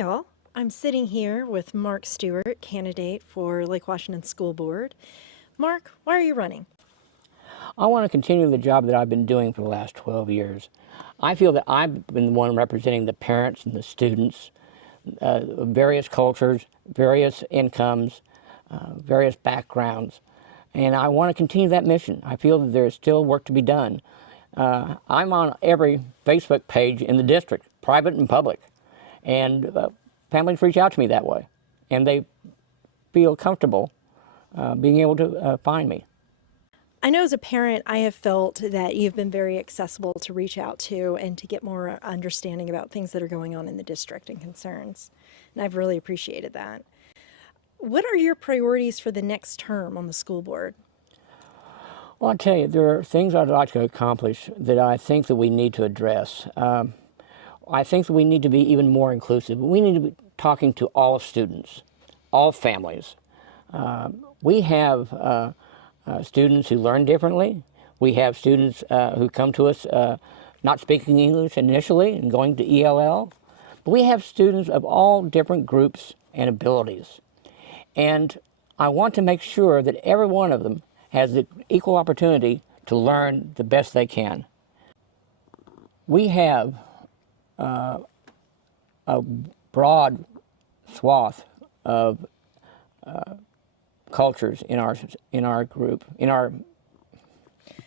Hi all. I'm sitting here with Mark Stuart, candidate for Lake Washington School Board. Mark, why are you running? I want to continue the job that I've been doing for the last 12 years. I feel that I've been the one representing the parents and the students, various cultures, various incomes, various backgrounds, and I want to continue that mission. I feel that there is still work to be done. I'm on every Facebook page in the district, private and public, and families reach out to me that way, and they feel comfortable being able to find me. I know as a parent, I have felt that you've been very accessible to reach out to and to get more understanding about things that are going on in the district and concerns. And I've really appreciated that. What are your priorities for the next term on the school board? Well, I'll tell you, there are things I'd like to accomplish that I think that we need to address. I think that we need to be even more inclusive. We need to be talking to all students, all families. We have students who learn differently. We have students who come to us not speaking English initially and going to ELL. But we have students of all different groups and abilities. And I want to make sure that every one of them has the equal opportunity to learn the best they can. We have a broad swath of cultures in our group,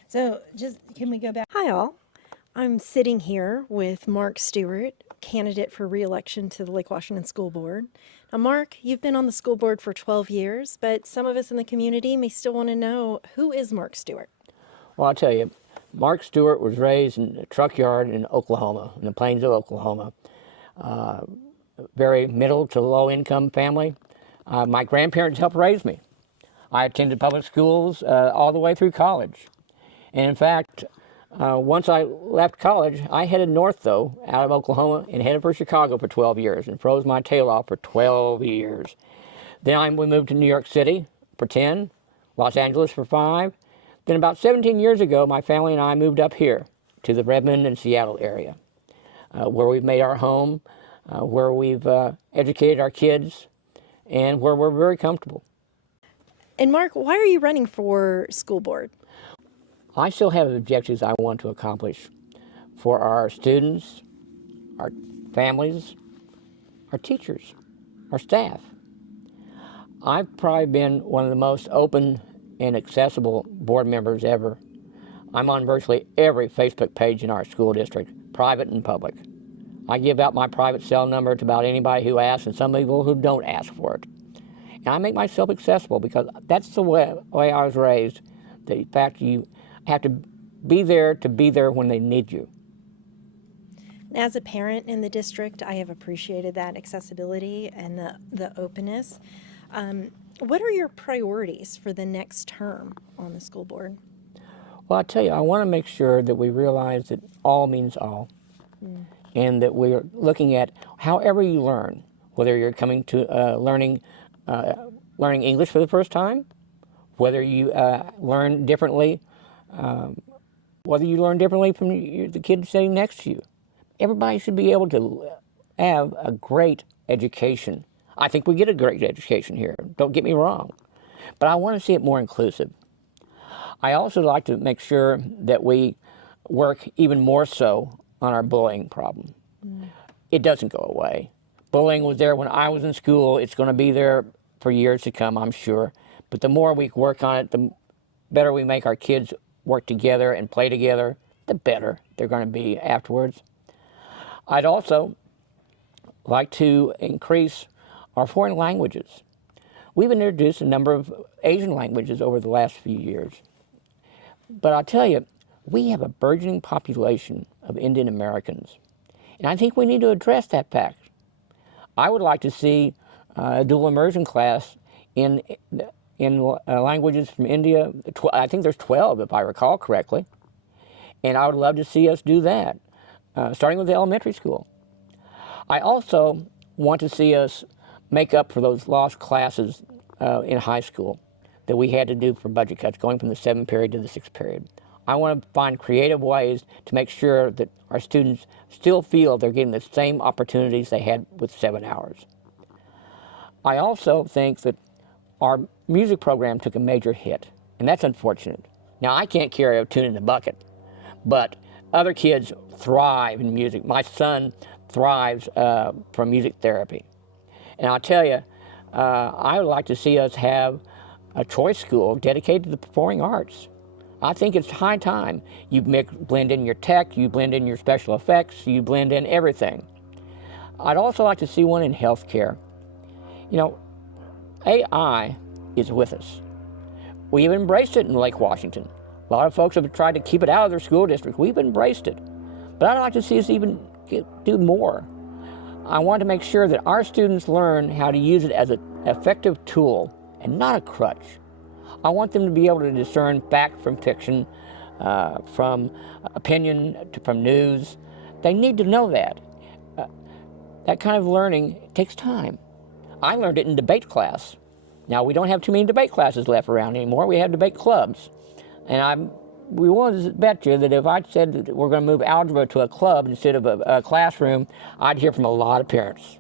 So just can we go back? Hi all. I'm sitting here with Mark Stewart, candidate for re-election to the Lake Washington School Board. Now, Mark, you've been on the school board for 12 years, but some of us in the community may still want to know, who is Mark Stewart? Well, I'll tell you, Mark Stewart was raised in a truck yard in Oklahoma, in the plains of Oklahoma. Very middle to low income family. My grandparents helped raise me. I attended public schools all the way through college. And in fact, once I left college, I headed north, though, out of Oklahoma and headed for Chicago for 12 years and froze my tail off for 12 years. Then we moved to New York City for 10, Los Angeles for 5. Then about 17 years ago, my family and I moved up here to the Redmond and Seattle area, where we've made our home, where we've educated our kids, and where we're very comfortable. And Mark, why are you running for school board? I still have objectives I want to accomplish for our students, our families, our teachers, our staff. I've probably been one of the most open and accessible board members ever. I'm on virtually every Facebook page in our school district, private and public. I give out my private cell number to about anybody who asks and some people who don't ask for it. And I make myself accessible because that's the way I was raised. The fact you have to be there when they need you. As a parent in the district, I have appreciated that accessibility and the openness. What are your priorities for the next term on the school board? Well, I tell you, I want to make sure that we realize that all means all, and that we're looking at however you learn, whether you're coming to learning English for the first time, whether you learn differently, whether you learn differently from the kid sitting next to you. Everybody should be able to have a great education. I think we get a great education here, don't get me wrong, but I want to see it more inclusive. I also like to make sure that we work even more so on our bullying problem. It doesn't go away. Bullying was there when I was in school. It's going to be there for years to come, I'm sure. But the more we work on it, the better we make our kids work together and play together, the better they're going to be afterwards. I'd also like to increase our foreign languages. We've introduced a number of Asian languages over the last few years. But I'll tell you, we have a burgeoning population of Indian Americans. And I think we need to address that fact. I would like to see a dual immersion class in languages from India. I think there's 12, if I recall correctly. And I would love to see us do that, starting with the elementary school. I also want to see us make up for those lost classes in high school that we had to do for budget cuts, going from the 7th period to the 6th period. I want to find creative ways to make sure that our students still feel they're getting the same opportunities they had with 7 hours. I also think that our music program took a major hit, and that's unfortunate. Now, I can't carry a tune in the bucket, but other kids thrive in music. My son thrives from music therapy. And I'll tell you, I would like to see us have a choice school dedicated to the performing arts. I think it's high time. You blend in your tech, you blend in your special effects, you blend in everything. I'd also like to see one in healthcare. You know, AI is with us. We've embraced it in Lake Washington. A lot of folks have tried to keep it out of their school district. We've embraced it. But I'd like to see us even do more. I want to make sure that our students learn how to use it as an effective tool and not a crutch. I want them to be able to discern fact from fiction, from opinion from news. They need to know that. That kind of learning takes time. I learned it in debate class. Now, we don't have too many debate classes left around anymore. We have debate clubs. And we wanted to bet you that if I said that we're going to move algebra to a club instead of a classroom, I'd hear from a lot of parents.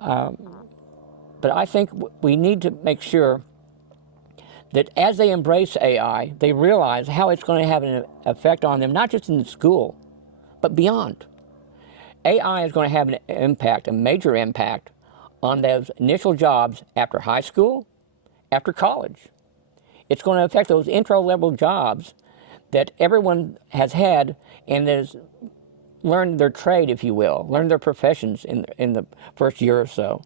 But I think we need to make sure that as they embrace AI, they realize how it's going to have an effect on them, not just in the school, but beyond. AI is going to have an impact, a major impact, on those initial jobs after high school, after college. It's going to affect those intro-level jobs that everyone has had and has learned their trade, if you will, learned their professions in the first year or so.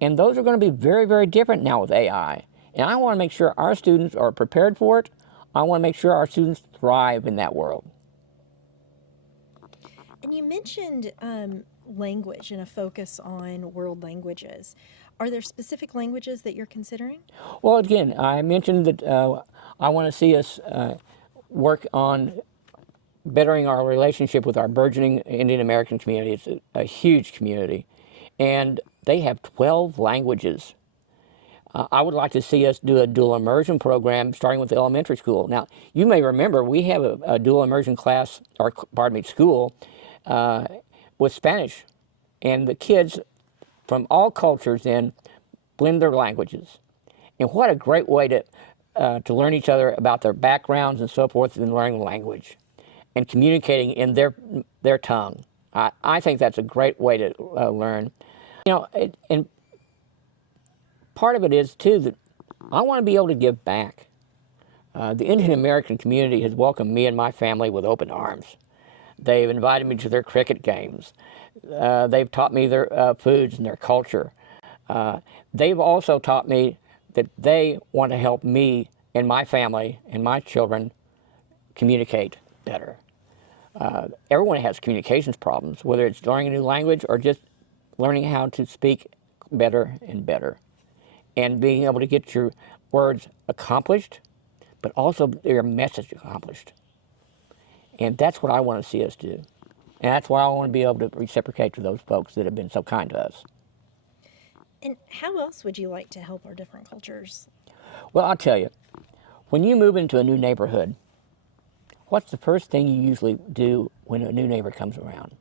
And those are going to be very, very different now with AI. And I want to make sure our students are prepared for it. I want to make sure our students thrive in that world. And you mentioned language and a focus on world languages. Are there specific languages that you're considering? Well, again, I mentioned that I want to see us work on bettering our relationship with our burgeoning Indian American community. It's a huge community, and they have 12 languages. I would like to see us do a dual immersion program starting with the elementary school. Now, you may remember we have a dual immersion class, or pardon me, school with Spanish, and the kids from all cultures then blend their languages. And what a great way to learn each other about their backgrounds and so forth, and learning language and communicating in their tongue. I think that's a great way to learn. You know, and part of it is too that I want to be able to give back. The Indian American community has welcomed me and my family with open arms. They've invited me to their cricket games. They've taught me their foods and their culture. They've also taught me that they want to help me and my family and my children communicate better. Everyone has communications problems, whether it's learning a new language or just learning how to speak better and better. And being able to get your words accomplished, but also your message accomplished. And that's what I want to see us do. And that's what I want to be able to reciprocate to those folks that have been so kind to us. And how else would you like to help our different cultures? Well, I'll tell you, when you move into a new neighborhood, what's the first thing you usually do when a new neighbor comes around?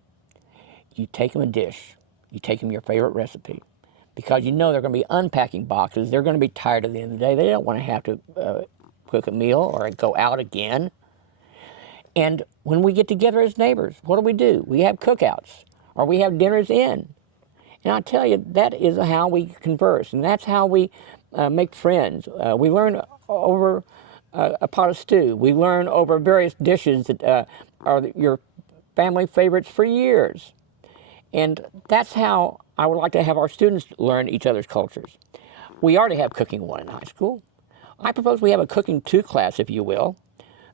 You take them a dish. You take them your favorite recipe. Because you know they're going to be unpacking boxes. They're going to be tired at the end of the day. They don't want to have to cook a meal or go out again. And when we get together as neighbors, what do? We have cookouts, or we have dinners in. And I tell you, that is how we converse, and that's how we make friends. We learn over a pot of stew. We learn over various dishes that are your family favorites for years. And that's how I would like to have our students learn each other's cultures. We already have Cooking 1 in high school. I propose we have a Cooking 2 class, if you will,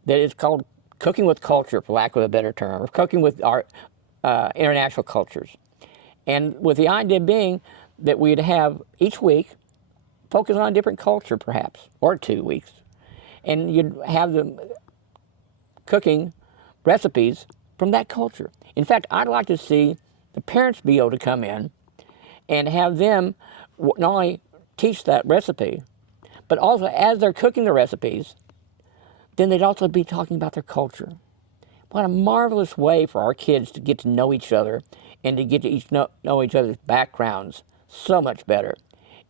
that is called Cooking with Culture, for lack of a better term, or Cooking with our international cultures. And with the idea being that we'd have each week focus on a different culture, perhaps, or 2 weeks. And you'd have them cooking recipes from that culture. In fact, I'd like to see the parents be able to come in and have them not only teach that recipe, but also as they're cooking the recipes, then they'd also be talking about their culture. What a marvelous way for our kids to get to know each other and to get to know each other's backgrounds so much better.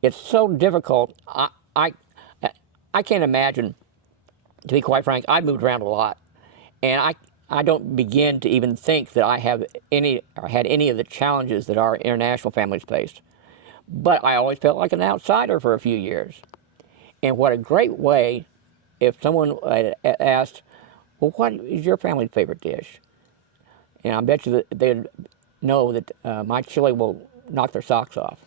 It's so difficult. I can't imagine, to be quite frank. I've moved around a lot, and I don't begin to even think that I have any or had any of the challenges that our international families faced. But I always felt like an outsider for a few years. And what a great way if someone had asked, well, what is your family's favorite dish? And I bet you that they'd know that my chili will knock their socks off.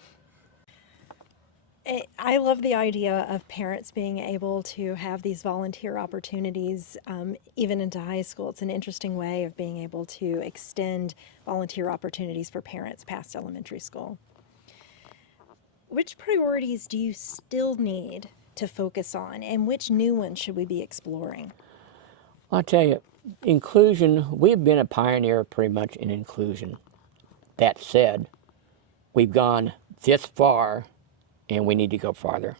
I love the idea of parents being able to have these volunteer opportunities even into high school. It's an interesting way of being able to extend volunteer opportunities for parents past elementary school. Which priorities do you still need to focus on, and which new ones should we be exploring? I'll tell you, inclusion, we've been a pioneer pretty much in inclusion. That said, we've gone this far and we need to go farther.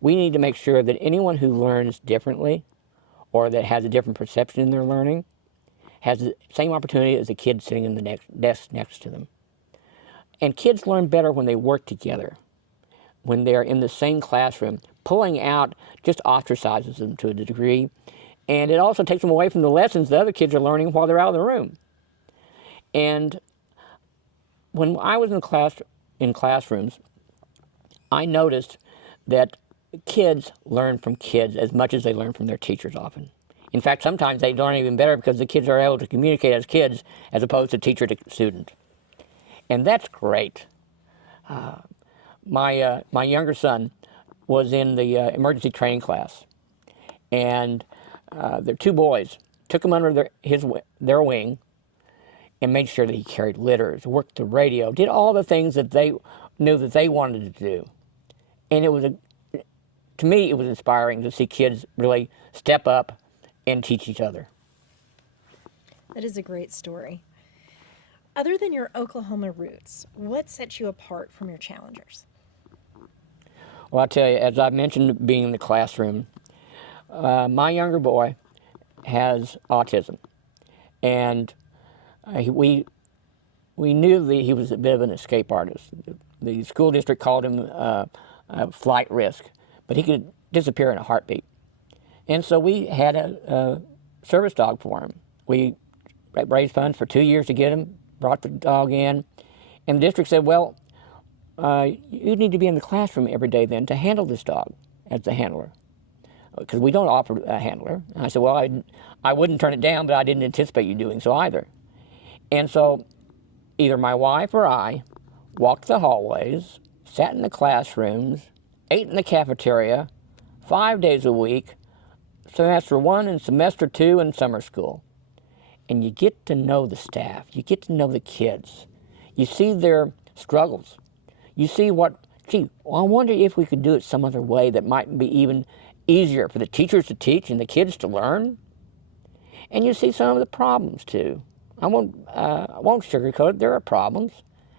We need to make sure that anyone who learns differently or that has a different perception in their learning has the same opportunity as the kid sitting in the desk next to them. And kids learn better when they work together, when they're in the same classroom. Pulling out just ostracizes them to a degree, and it also takes them away from the lessons the other kids are learning while they're out of the room. And when I was in classrooms, I noticed that kids learn from kids as much as they learn from their teachers often. In fact, sometimes they learn even better because the kids are able to communicate as kids as opposed to teacher to student. And that's great. My younger son was in the emergency training class, and their two boys took him under their wing and made sure that he carried litters, worked the radio, did all the things that they knew that they wanted to do. And to me, it was inspiring to see kids really step up and teach each other. That is a great story. Other than your Oklahoma roots, what sets you apart from your challengers? Well, I tell you, as I mentioned being in the classroom, my younger boy has autism. And we knew that he was a bit of an escape artist. The school district called him a flight risk, but he could disappear in a heartbeat. And so we had a service dog for him. We raised funds for 2 years to get him, brought the dog in, and the district said, well, you need to be in the classroom every day then to handle this dog as the handler, because we don't offer a handler. And I said, well, I wouldn't turn it down, but I didn't anticipate you doing so either. And so either my wife or I walked the hallways, sat in the classrooms, ate in the cafeteria 5 days a week, semester 1 and semester 2 in summer school. And you get to know the staff, you get to know the kids, you see their struggles, you see I wonder if we could do it some other way that might be even easier for the teachers to teach and the kids to learn. And you see some of the problems too. I won't sugarcoat it, there are problems.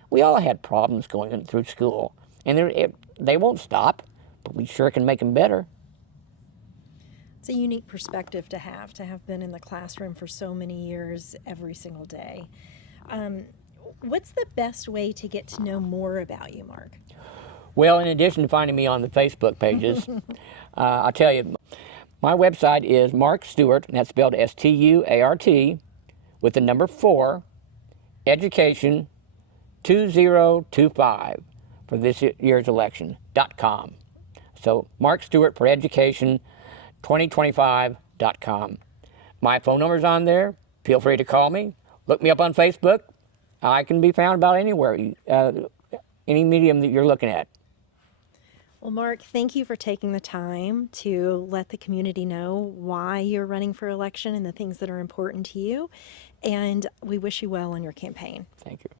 We all had problems going through school, and they won't stop, but we sure can make them better. It's a unique perspective to have been in the classroom for so many years, every single day. What's the best way to get to know more about you, Mark? Well, in addition to finding me on the Facebook pages, I'll tell you, my website is Mark Stuart, and that's spelled Stuart, with the number 4, education 2025 for this year's election.com. So Mark Stuart for education 2025.com. My phone number's on there. Feel free to call me. Look me up on Facebook. I can be found about anywhere, any medium that you're looking at. Well, Mark, thank you for taking the time to let the community know why you're running for election and the things that are important to you. And we wish you well on your campaign. Thank you.